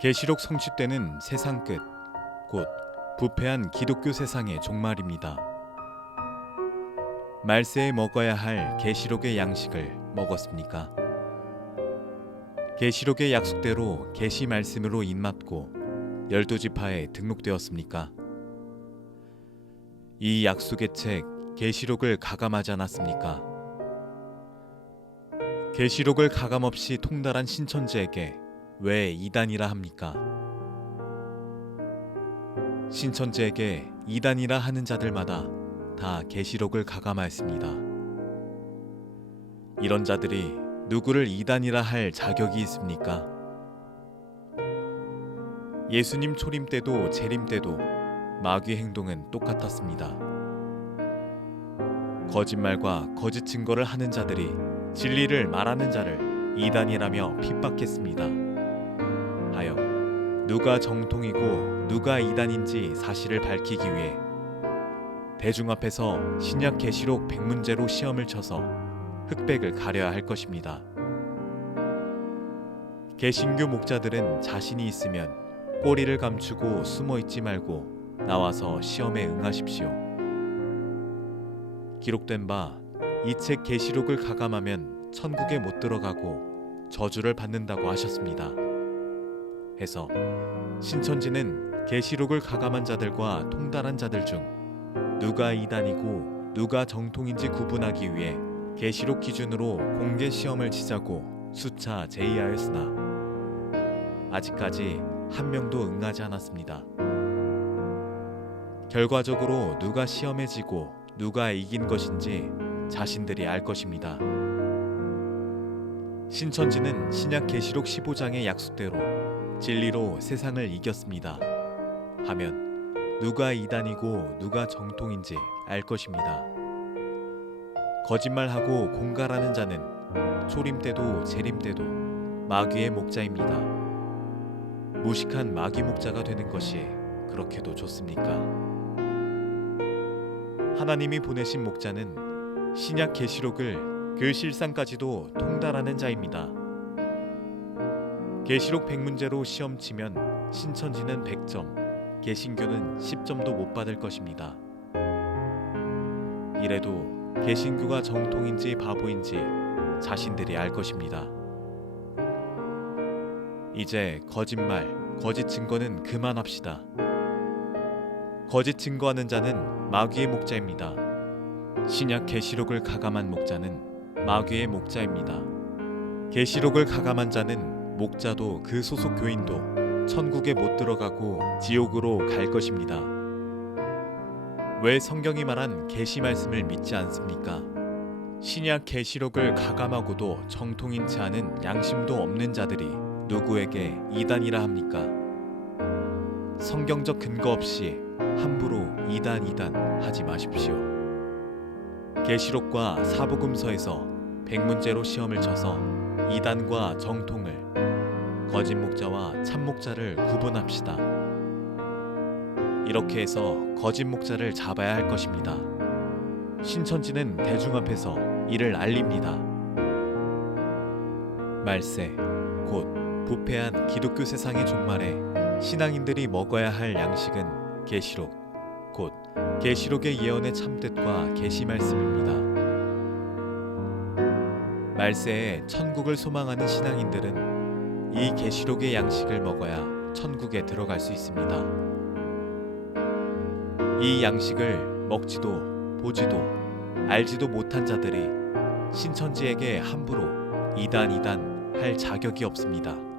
계시록 성취 때는 세상 끝, 곧 부패한 기독교 세상의 종말입니다. 말세에 먹어야 할 계시록의 양식을 먹었습니까? 계시록의 약속대로 계시 말씀으로 입맞고 열두 지파에 등록되었습니까? 이 약속의 책 계시록을 가감하지 않았습니까? 계시록을 가감없이 통달한 신천지에게 왜 이단이라 합니까? 신천지에게 이단이라 하는 자들마다 다 계시록을 가감하였습니다. 이런 자들이 누구를 이단이라 할 자격이 있습니까? 예수님 초림 때도 재림 때도 마귀 행동은 똑같았습니다. 거짓말과 거짓 증거를 하는 자들이 진리를 말하는 자를 이단이라며 핍박했습니다. 하여 누가 정통이고 누가 이단인지 사실을 밝히기 위해 대중 앞에서 신약 계시록 백문제로 시험을 쳐서 흑백을 가려야 할 것입니다. 개신교 목자들은 자신이 있으면 꼬리를 감추고 숨어 있지 말고 나와서 시험에 응하십시오. 기록된 바 이 책 계시록을 가감하면 천국에 못 들어가고 저주를 받는다고 하셨습니다. 해서 신천지는 계시록을 가감한 자들과 통달한 자들 중 누가 이단이고 누가 정통인지 구분하기 위해 계시록 기준으로 공개 시험을 치자고 수차 제의하였으나 아직까지 한 명도 응하지 않았습니다. 결과적으로 누가 시험에 지고 누가 이긴 것인지 자신들이 알 것입니다. 신천지는 신약 계시록 15장의 약속대로 진리로 세상을 이겼습니다. 하면 누가 이단이고 누가 정통인지 알 것입니다. 거짓말하고 공갈하는 자는 초림 때도 재림 때도 마귀의 목자입니다. 무식한 마귀 목자가 되는 것이 그렇게도 좋습니까? 하나님이 보내신 목자는 신약 계시록을 그 실상까지도 통달하는 자입니다. 계시록 100문제로 시험 치면 신천지는 100점, 개신교는 10점도 못 받을 것입니다. 이래도 개신교가 정통인지 바보인지 자신들이 알 것입니다. 이제 거짓말, 거짓 증거는 그만합시다. 거짓 증거하는 자는 마귀의 목자입니다. 신약 계시록을 가감한 목자는 마귀의 목자입니다. 계시록을 가감한 자는 목자도 그 소속 교인도 천국에 못 들어가고 지옥으로 갈 것입니다. 왜 성경이 말한 계시 말씀을 믿지 않습니까? 신약 계시록을 가감하고도 정통인치 않은 양심도 없는 자들이 누구에게 이단이라 합니까? 성경적 근거 없이 함부로 이단 이단 하지 마십시오. 계시록과 사복음서에서 백문제로 시험을 쳐서 이단과 정통을 거짓 목자와 참 목자를 구분합시다. 이렇게 해서 거짓 목자를 잡아야 할 것입니다. 신천지는 대중 앞에서 이를 알립니다. 말세 곧 부패한 기독교 세상의 종말에 신앙인들이 먹어야 할 양식은 계시록 곧 계시록의 예언의 참뜻과 계시 말씀입니다. 말세에 천국을 소망하는 신앙인들은 이 계시록의 양식을 먹어야 천국에 들어갈 수 있습니다. 이 양식을 먹지도 보지도 알지도 못한 자들이 신천지에게 함부로 이단 이단 할 자격이 없습니다.